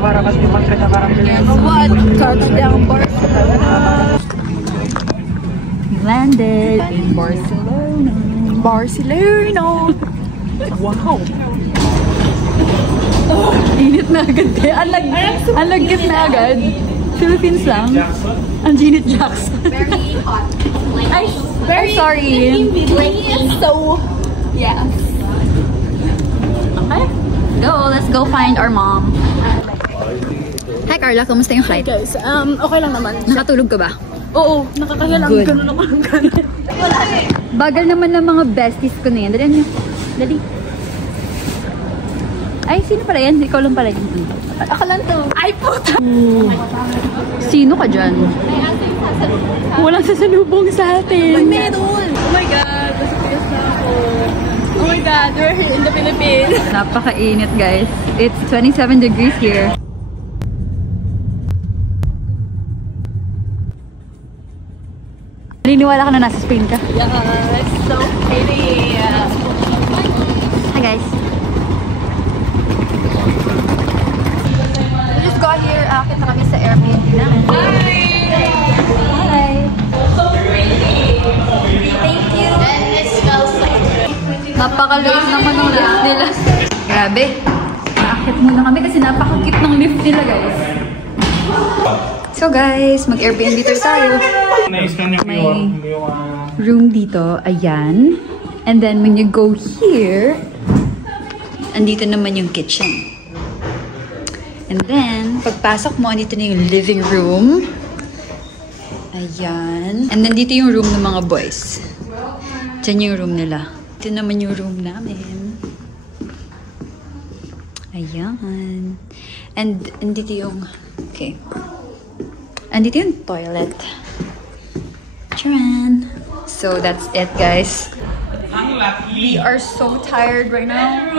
What? Touchdown Barcelona. Landed in Barcelona. Barcelona. Wow. Oh, init na agad eh. Alagkit na agad. Philippines lang. Ang Janet Jackson. Very hot. I'm sorry. So, yeah. Okay. Let's go find our mom. Hi Carla, kamusta yung flight? Guys, okay lang naman. Nakatulog ka ba? Oo, nakakaya lang. Good. Ganun naman. Wala eh. Bagal naman ng mga besties ko na yan. Dali. Ay, sino pala yan? Ikaw lang pala yan. Ako lang to. Ay, puta! Sino ka dyan? Walang sasalubong sa atin. Meron! Oh my God! Masipiyas na ako. Oh my God! We're here in the Philippines. Napakainit guys. It's 27 degrees here. Naniniwala ka na nasa Spain ka? Yes! So pretty! Hi guys! We just got here. Akit na kami sa Airbnb namin. Hi! So pretty! Thank you! And it smells like... Napakaliit naman ng lift nila. Grabe! Naakit muna kami kasi napakakit ng lift nila guys. So guys, mag-Airbnb tour tayo. May room dito, ayan. And then when you go here, andito naman yung kitchen. And then, pagpasok mo, andito na yung living room. Ayan. And then dito yung room ng mga boys. Diyan yung room nila. Ito naman yung room namin. Ayan. And andito yung... Okay. Andito yung toilet. Charan! So that's it, guys. We are so tired right now.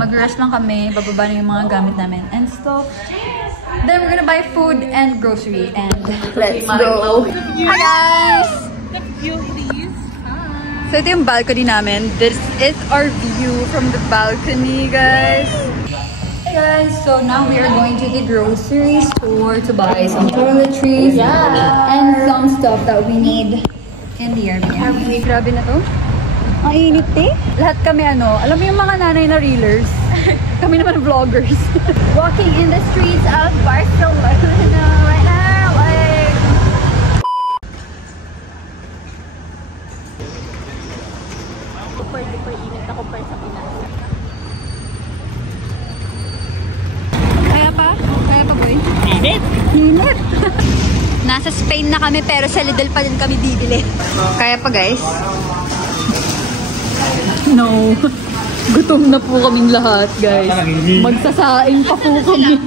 Mag-rest lang kami. Bababa na yung mga gamit namin and stuff. Then we're gonna buy food and grocery and let's go. Hi, guys! The view, please. Hi! So ito yung balcony namin. This is our view from the balcony, guys. Guys, so now we are going to the grocery store to buy some toiletries and some stuff that we need in the Airbnb. Grabe na to. Ang init eh. Lahat kami alam mo yung mga nanay na reelers? Kami naman vloggers. Walking in the streets of Barcelona right now. Like... Super init na compare sa Pinas. Kaya pa, boy? Init? Init! Nasa Spain na kami pero sa Lidl pa din kami bibili. Kaya pa guys? No. Gutom na po kaming lahat guys. Magsasaing pa po kami.